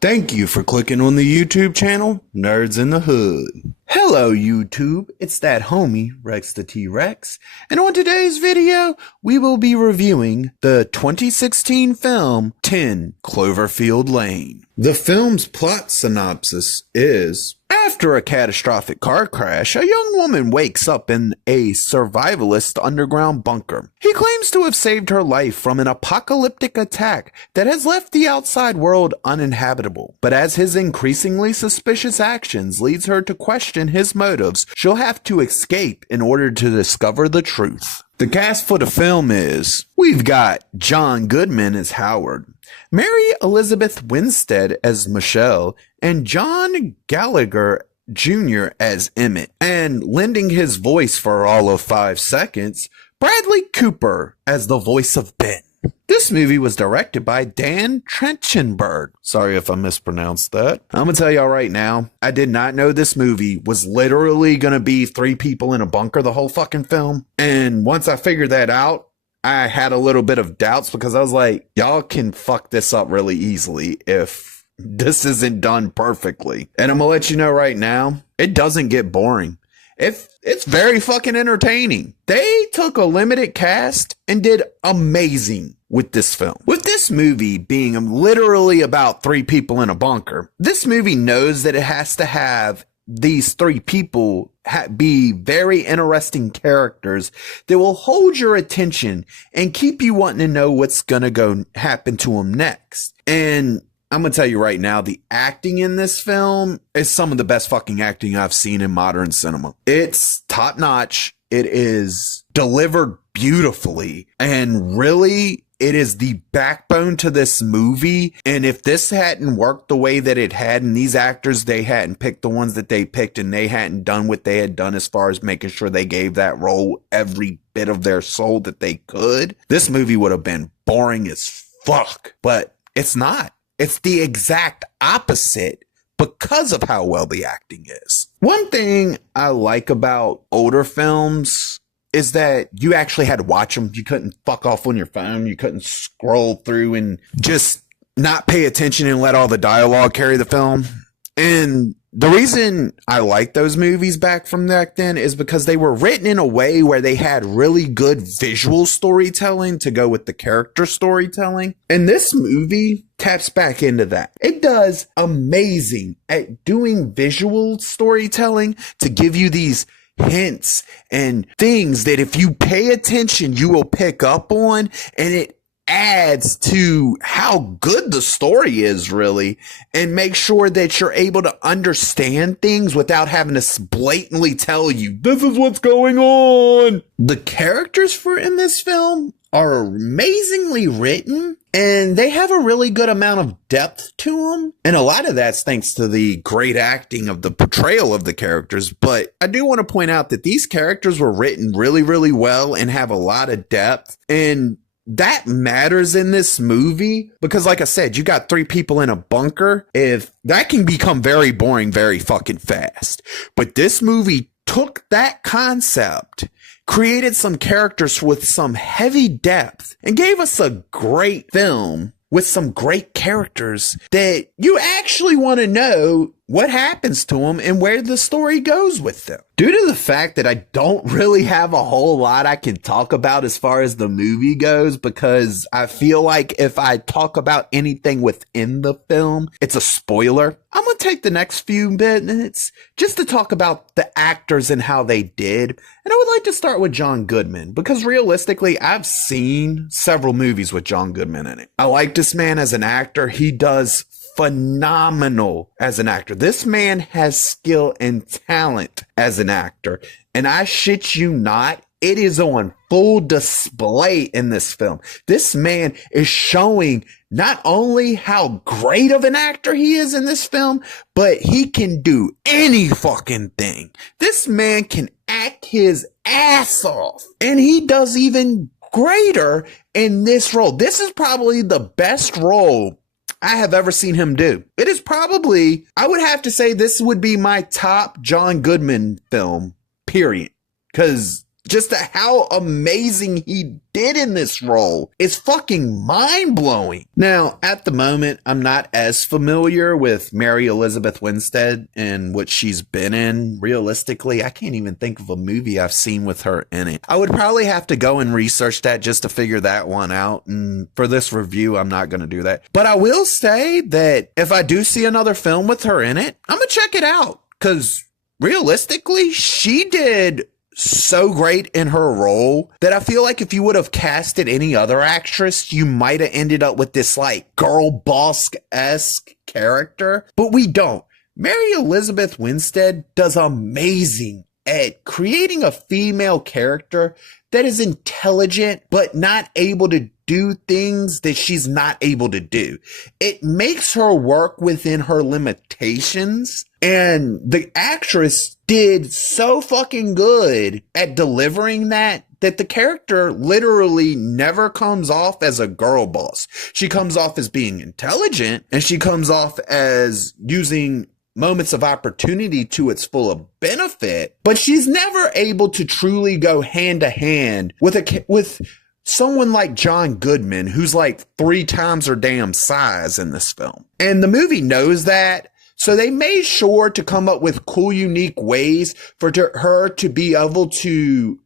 Thank you for clicking on the YouTube channel, Nerds in the Hood. Hello YouTube, it's that homie, Rex the T-Rex, and on today's video, we will be reviewing the 2016 film 10 Cloverfield Lane. The film's plot synopsis is: after a catastrophic car crash, a young woman wakes up in a survivalist underground bunker. He claims to have saved her life from an apocalyptic attack that has left the outside world uninhabitable. But as his increasingly suspicious actions leads her to question his motives, she'll have to escape in order to discover the truth. The cast for the film is: we've got John Goodman as Howard, Mary Elizabeth Winstead as Michelle, and John Gallagher Jr. as Emmett. And lending his voice for all of 5 seconds, Bradley Cooper as the voice of Ben. This movie was directed by Dan Trachtenberg. Sorry if I mispronounced that. I'm gonna tell y'all right now, I did not know this movie was literally gonna be 3 people in a bunker the whole fucking film. And once I figured that out, I had a little bit of doubts because I was like, y'all can fuck this up really easily if this isn't done perfectly. And I'm gonna let you know right now, it doesn't get boring. It's very fucking entertaining. They took a limited cast and did amazing with this film. With this movie being literally about 3 people in a bunker, this movie knows that it has to have these 3 people be very interesting characters that will hold your attention and keep you wanting to know what's gonna go happen to them next. And I'm gonna tell you right now, the acting in this film is some of the best fucking acting I've seen in modern cinema. It's top notch. It is delivered beautifully, and really, it is the backbone to this movie. And if this hadn't worked the way that it had, and these actors, they hadn't picked the ones that they picked, and they hadn't done what they had done as far as making sure they gave that role every bit of their soul that they could, this movie would have been boring as fuck. But it's not. It's the exact opposite because of how well the acting is. One thing I like about older films is that you actually had to watch them. You couldn't fuck off on your phone. You couldn't scroll through and just not pay attention and let all the dialogue carry the film. And the reason I like those movies back from back then is because they were written in a way where they had really good visual storytelling to go with the character storytelling. And this movie taps back into that. It does amazing at doing visual storytelling to give you these hints and things that if you pay attention, you will pick up on, and it adds to how good the story is, really, and make sure that you're able to understand things without having to blatantly tell you, this is what's going on. The characters in this film are amazingly written, and they have a really good amount of depth to them. And a lot of that's thanks to the great acting of the portrayal of the characters. But I do want to point out that these characters were written really, really well and have a lot of depth. And that matters in this movie because, like I said, you got 3 people in a bunker. If that can become very boring very fucking fast. But this movie took that concept, created some characters with some heavy depth, and gave us a great film with some great characters that you actually want to know what happens to them and where the story goes with them. Due to the fact that I don't really have a whole lot I can talk about as far as the movie goes, because I feel like if I talk about anything within the film, it's a spoiler. I'm going to take the next few minutes just to talk about the actors and how they did. And I would like to start with John Goodman, because realistically, I've seen several movies with John Goodman in it. I like this man as an actor. He does phenomenal as an actor. This man has skill and talent as an actor. And I shit you not, it is on full display in this film. This man is showing not only how great of an actor he is in this film, but he can do any fucking thing. This man can act his ass off. And he does even greater in this role. This is probably the best role I have ever seen him do. It is probably, I would have to say this would be my top John Goodman film, period. Because just how amazing he did in this role is fucking mind-blowing. Now, at the moment, I'm not as familiar with Mary Elizabeth Winstead and what she's been in. Realistically, I can't even think of a movie I've seen with her in it. I would probably have to go and research that just to figure that one out. And for this review, I'm not going to do that. But I will say that if I do see another film with her in it, I'm going to check it out. Because realistically, she did so great in her role that I feel like if you would have casted any other actress, you might have ended up with this like girl boss-esque character, but we don't. Mary Elizabeth Winstead does amazing at creating a female character that is intelligent, but not able to do things that she's not able to do. It makes her work within her limitations. And the actress did so fucking good at delivering that the character literally never comes off as a girl boss. She comes off as being intelligent, and she comes off as using moments of opportunity to its full of benefit, but she's never able to truly go hand to hand with someone like John Goodman, who's like 3 times her damn size in this film. And the movie knows that. So they made sure to come up with cool, unique ways for her to be able to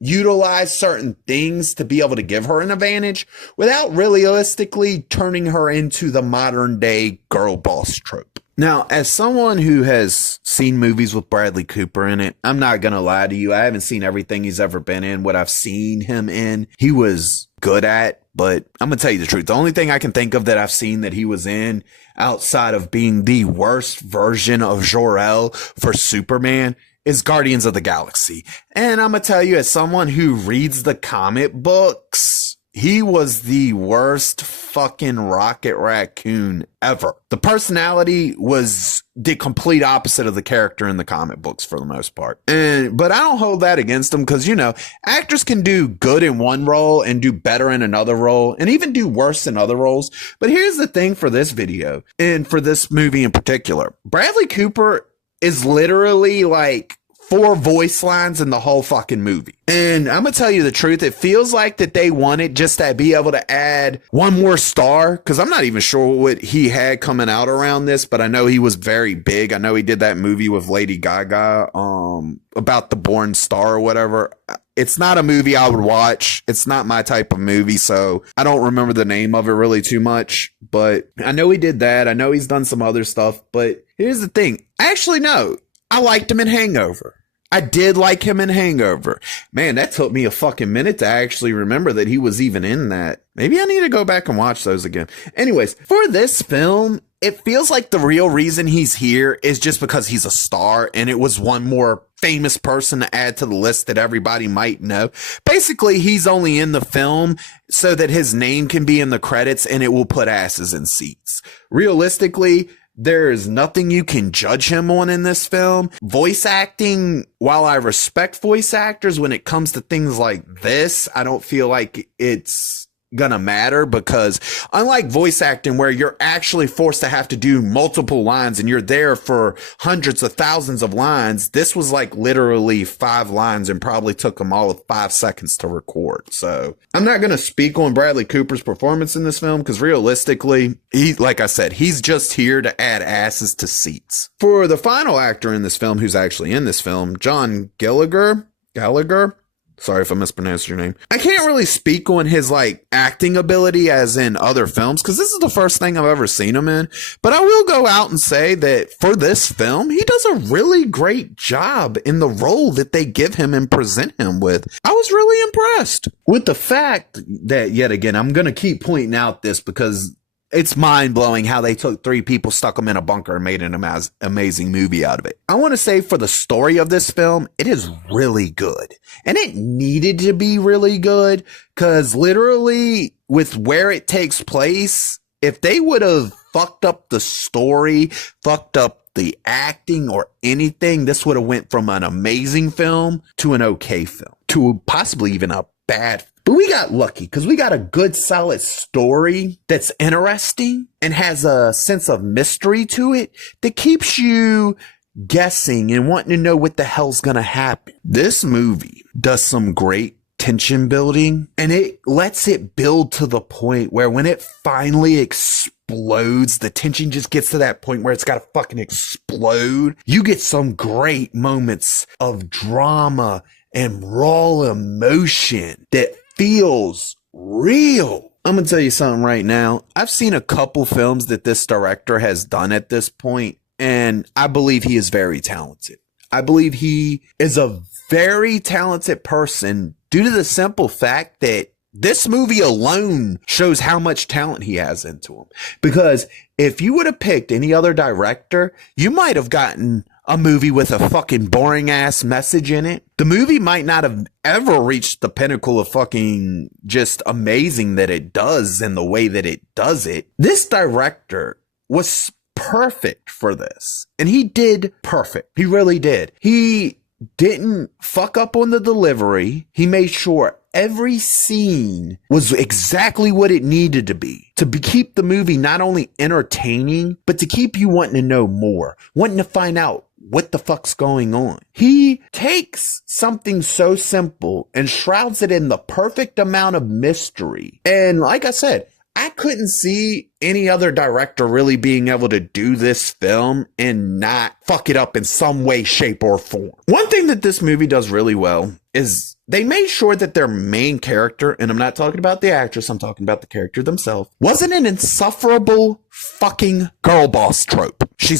utilize certain things to be able to give her an advantage without realistically turning her into the modern day girl boss trope. Now, as someone who has seen movies with Bradley Cooper in it, I'm not going to lie to you. I haven't seen everything he's ever been in. What I've seen him in, he was good at, but I'm going to tell you the truth. The only thing I can think of that I've seen that he was in outside of being the worst version of Jor-El for Superman is Guardians of the Galaxy. And I'm going to tell you, as someone who reads the comic books, he was the worst fucking Rocket Raccoon ever. The personality was the complete opposite of the character in the comic books for the most part. But I don't hold that against him because, you know, actors can do good in one role and do better in another role and even do worse in other roles. But here's the thing for this video and for this movie in particular. Bradley Cooper is literally like 4 voice lines in the whole fucking movie. And I'm gonna tell you the truth, it feels like that they wanted just to be able to add one more star, because I'm not even sure what he had coming out around this, but I know he was very big. I know he did that movie with Lady Gaga about the Born Star or whatever. It's not a movie I would watch. It's not my type of movie, so I don't remember the name of it really too much, but I know he did that. I know he's done some other stuff, but here's the thing. Actually, no. I liked him in Hangover. I did like him in Hangover. Man, that took me a fucking minute to actually remember that he was even in that. Maybe I need to go back and watch those again. Anyways, for this film, it feels like the real reason he's here is just because he's a star and it was one more famous person to add to the list that everybody might know. Basically, he's only in the film so that his name can be in the credits and it will put asses in seats. Realistically, there is nothing you can judge him on in this film. Voice acting, while I respect voice actors, when it comes to things like this, I don't feel like it's gonna matter, because unlike voice acting where you're actually forced to have to do multiple lines and you're there for hundreds of thousands of lines, this was like literally 5 lines and probably took them all of 5 seconds to record. So I'm not gonna speak on Bradley Cooper's performance in this film because realistically, like I said, he's just here to add asses to seats. For the final actor in this film who's actually in this film, John Gallagher, sorry if I mispronounced your name. I can't really speak on his like acting ability as in other films because this is the first thing I've ever seen him in. But I will go out and say that for this film, he does a really great job in the role that they give him and present him with. I was really impressed with the fact that, yet again, I'm going to keep pointing out this because it's mind-blowing how they took 3 people, stuck them in a bunker, and made an amazing movie out of it. I want to say for the story of this film, it is really good. And it needed to be really good because literally with where it takes place, if they would have fucked up the story, fucked up the acting or anything, this would have went from an amazing film to an okay film to possibly even a bad film. But we got lucky because we got a good solid story that's interesting and has a sense of mystery to it that keeps you guessing and wanting to know what the hell's gonna happen. This movie does some great tension building, and it lets it build to the point where when it finally explodes, the tension just gets to that point where it's gotta fucking explode. You get some great moments of drama and raw emotion that feels real. I'm gonna tell you something right now. I've seen a couple films that this director has done at this point, and I believe he is very talented. I believe he is a very talented person due to the simple fact that this movie alone shows how much talent he has into him. Because if you would have picked any other director, you might have gotten a movie with a fucking boring ass message in it. The movie might not have ever reached the pinnacle of fucking just amazing that it does in the way that it does it. This director was perfect for this. And he did perfect. He really did. He didn't fuck up on the delivery. He made sure every scene was exactly what it needed to be to keep the movie not only entertaining, but to keep you wanting to know more, wanting to find out what the fuck's going on. He takes something so simple and shrouds it in the perfect amount of mystery. And like I said, I couldn't see any other director really being able to do this film and not fuck it up in some way, shape, or form. One thing that this movie does really well is they made sure that their main character, and I'm not talking about the actress, I'm talking about the character themselves, wasn't an insufferable fucking girl boss trope. She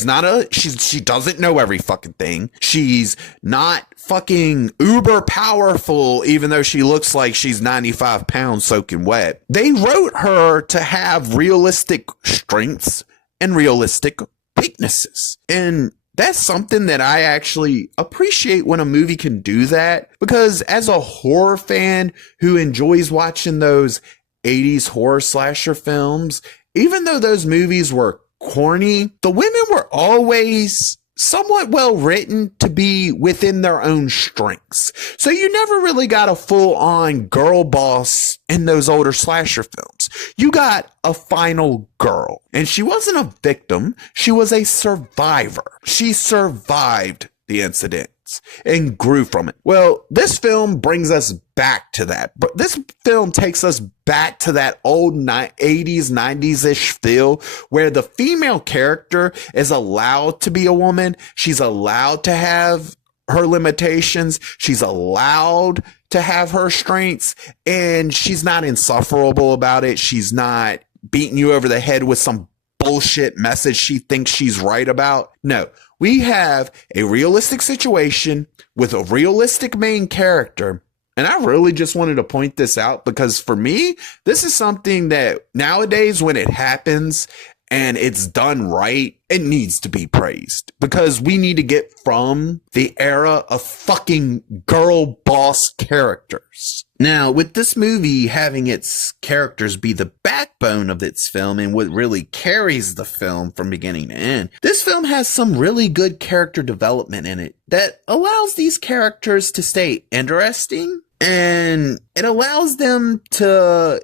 doesn't know every fucking thing. She's not fucking uber powerful, even though she looks like she's 95 pounds soaking wet. They wrote her to have realistic strengths and realistic weaknesses. And that's something that I actually appreciate when a movie can do that, because as a horror fan who enjoys watching those 80s horror slasher films, even though those movies were corny, the women were always somewhat well written to be within their own strengths. So you never really got a full on girl boss in those older slasher films. You got a final girl, and she wasn't a victim. She was a survivor. She survived the incidents and grew from it. Well, this film brings us back to that. But this film takes us back to that old 80s, 90s-ish feel where the female character is allowed to be a woman. She's allowed to have her limitations. She's allowed to have her strengths, and she's not insufferable about it. She's not beating you over the head with some bullshit message she thinks she's right about. No, we have a realistic situation with a realistic main character. And I really just wanted to point this out because for me, this is something that nowadays when it happens and it's done right, it needs to be praised, because we need to get from the era of fucking girl boss characters. Now, with this movie having its characters be the backbone of its film and what really carries the film from beginning to end, this film has some really good character development in it that allows these characters to stay interesting, and it allows them to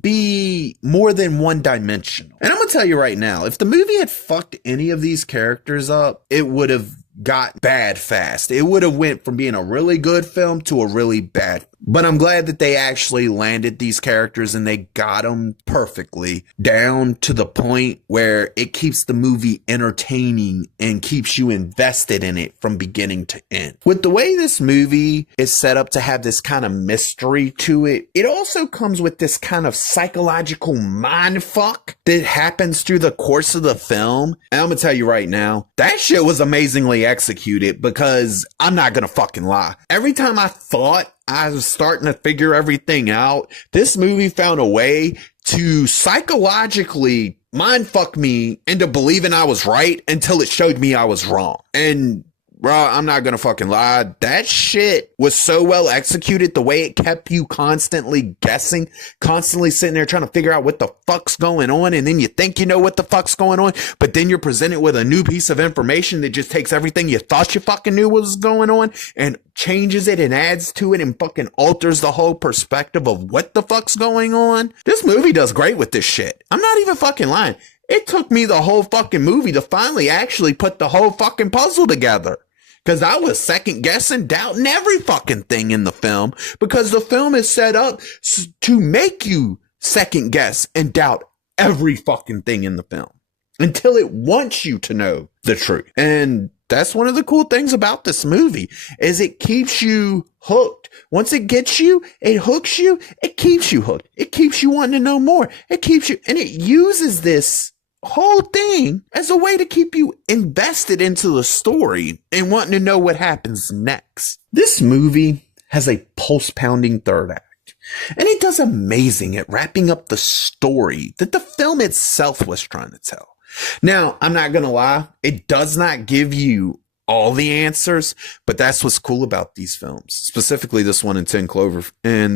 be more than one dimensional. And I'm gonna tell you right now, if the movie had fucked any of these characters up, it would have got bad fast. It would have went from being a really good film to a really bad. But I'm glad that they actually landed these characters and they got them perfectly down to the point where it keeps the movie entertaining and keeps you invested in it from beginning to end. With the way this movie is set up to have this kind of mystery to it, it also comes with this kind of psychological mindfuck that happens through the course of the film. And I'm gonna tell you right now, that shit was amazingly executed, because I'm not gonna fucking lie. Every time I thought I was starting to figure everything out, this movie found a way to psychologically mindfuck me into believing I was right until it showed me I was wrong. And bro, I'm not gonna fucking lie, that shit was so well executed, the way it kept you constantly guessing, constantly sitting there trying to figure out what the fuck's going on, and then you think you know what the fuck's going on, but then you're presented with a new piece of information that just takes everything you thought you fucking knew was going on and changes it and adds to it and fucking alters the whole perspective of what the fuck's going on. This movie does great with this shit. I'm not even fucking lying. It took me the whole fucking movie to finally actually put the whole fucking puzzle together. Because I was second guessing, doubting every fucking thing in the film. Because the film is set up to make you second guess and doubt every fucking thing in the film. Until it wants you to know the truth. And that's one of the cool things about this movie, is it keeps you hooked. Once it gets you, it hooks you, it keeps you hooked. It keeps you wanting to know more. It keeps you, and it uses this whole thing as a way to keep you invested into the story and wanting to know what happens next. This movie has a pulse-pounding third act, and it does amazing at wrapping up the story that the film itself was trying to tell. Now, I'm not gonna lie, it does not give you all the answers, but that's what's cool about these films, specifically this one and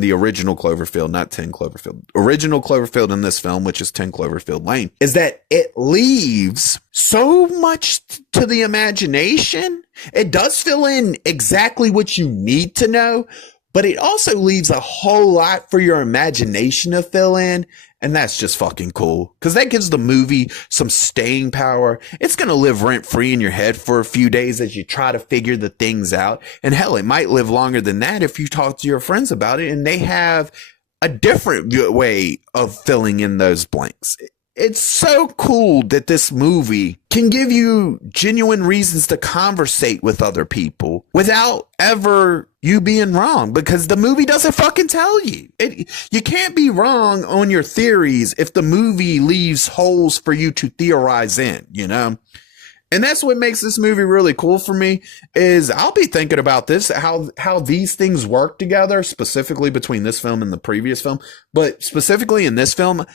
the original Cloverfield, not 10 Cloverfield, original Cloverfield in this film, which is 10 Cloverfield Lane, is that it leaves so much to the imagination. It does fill in exactly what you need to know, but it also leaves a whole lot for your imagination to fill in. And that's just fucking cool, because that gives the movie some staying power. It's going to live rent free in your head for a few days as you try to figure the things out. And hell, it might live longer than that if you talk to your friends about it and they have a different way of filling in those blanks. It's so cool that this movie can give you genuine reasons to conversate with other people without ever you being wrong, because the movie doesn't fucking tell you. You can't be wrong on your theories if the movie leaves holes for you to theorize in, you know? And that's what makes this movie really cool for me, is I'll be thinking about this, how these things work together, specifically between this film and the previous film, but specifically in this film,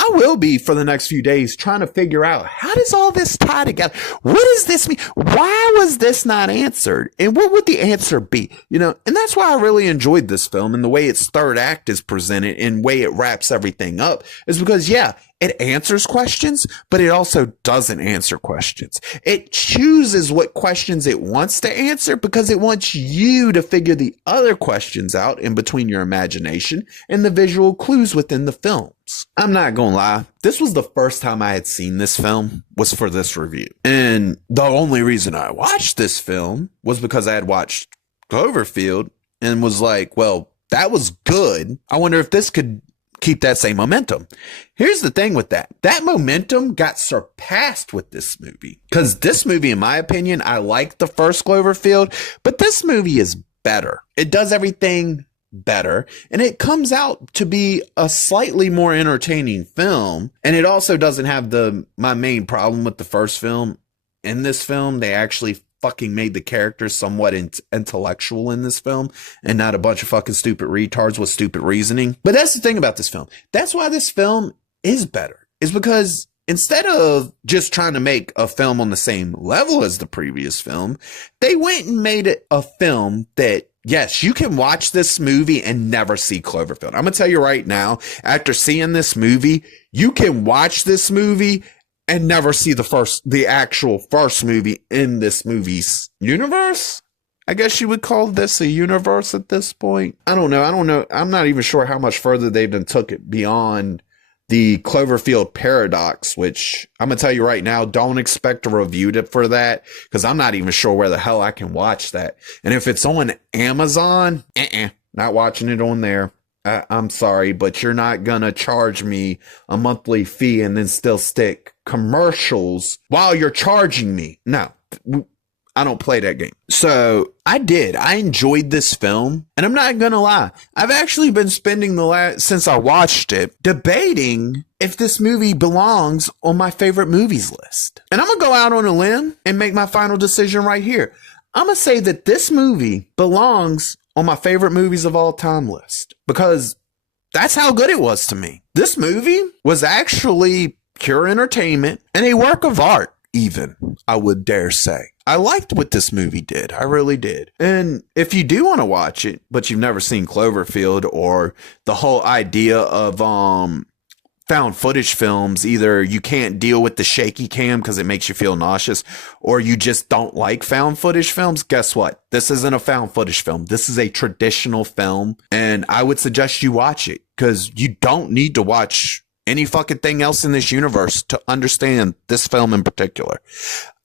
I will be for the next few days trying to figure out, how does all this tie together? What does this mean? Why was this not answered? And what would the answer be? You know, and that's why I really enjoyed this film, and the way its third act is presented and way it wraps everything up is because, yeah, it answers questions, but it also doesn't answer questions. It chooses what questions it wants to answer because it wants you to figure the other questions out in between your imagination and the visual clues within the films. I'm not gonna lie, this was the first time I had seen this film was for this review. And the only reason I watched this film was because I had watched Cloverfield and was like, well, that was good. I wonder if this could keep that same momentum. Here's the thing with that. That momentum got surpassed with this movie. Because this movie, in my opinion, I like the first Cloverfield, but this movie is better. It does everything better, and it comes out to be a slightly more entertaining film. And it also doesn't have my main problem with the first film. In this film, they actually fucking made the characters somewhat intellectual in this film and not a bunch of fucking stupid retards with stupid reasoning. But that's the thing about this film. That's why this film is better, is because instead of just trying to make a film on the same level as the previous film, they went and made it a film that, yes, you can watch this movie and never see Cloverfield. I'm going to tell you right now, after seeing this movie, you can watch this movie and never see the actual first movie in this movie's universe. I guess you would call this a universe at this point. I don't know. I'm not even sure how much further they've been took it beyond the Cloverfield paradox, which I'm going to tell you right now, don't expect a review for that, because I'm not even sure where the hell I can watch that. And if it's on Amazon, not watching it on there. I'm sorry, but you're not going to charge me a monthly fee and then still stick commercials while you're charging me. No, I don't play that game. So I enjoyed this film, and I'm not going to lie. I've actually been spending since I watched it, debating if this movie belongs on my favorite movies list. And I'm going to go out on a limb and make my final decision right here. I'm going to say that this movie belongs on my favorite movies of all time list, because that's how good it was to me. This movie was actually pure entertainment and a work of art, even, I would dare say. I liked what this movie did. I really did. And if you do want to watch it, but you've never seen Cloverfield, or the whole idea of found footage films, either you can't deal with the shaky cam because it makes you feel nauseous, or you just don't like found footage films, guess what? This isn't a found footage film. This is a traditional film, and I would suggest you watch it, because you don't need to watch any fucking thing else in this universe to understand this film in particular.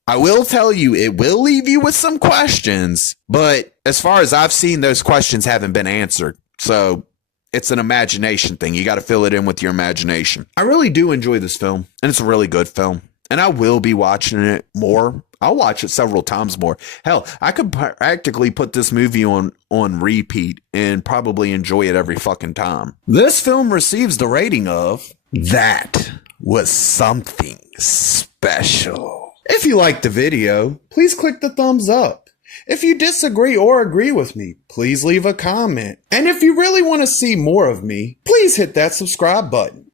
I will tell you, it will leave you with some questions, but as far as I've seen, those questions haven't been answered. So it's an imagination thing. You got to fill it in with your imagination. I really do enjoy this film, and it's a really good film. And I will be watching it more. I'll watch it several times more. Hell, I could practically put this movie on repeat and probably enjoy it every fucking time. This film receives the rating of that was something special. If you liked the video, please click the thumbs up. If you disagree or agree with me, please leave a comment. And if you really want to see more of me, please hit that subscribe button.